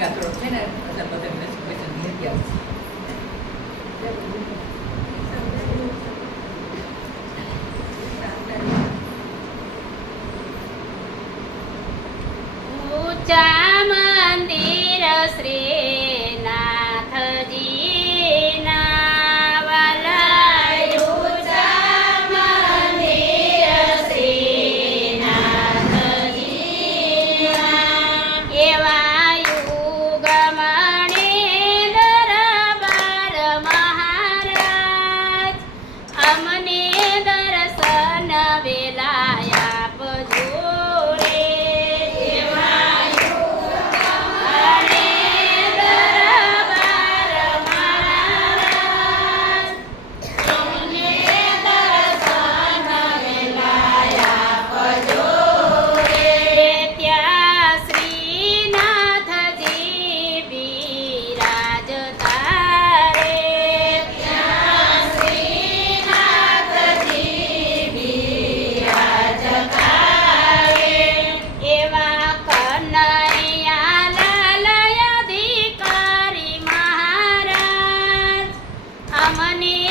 કે આ થોડોક છે ને અસર બધા મેસેજ મેસેજ નથી આવશે ઊંચા money.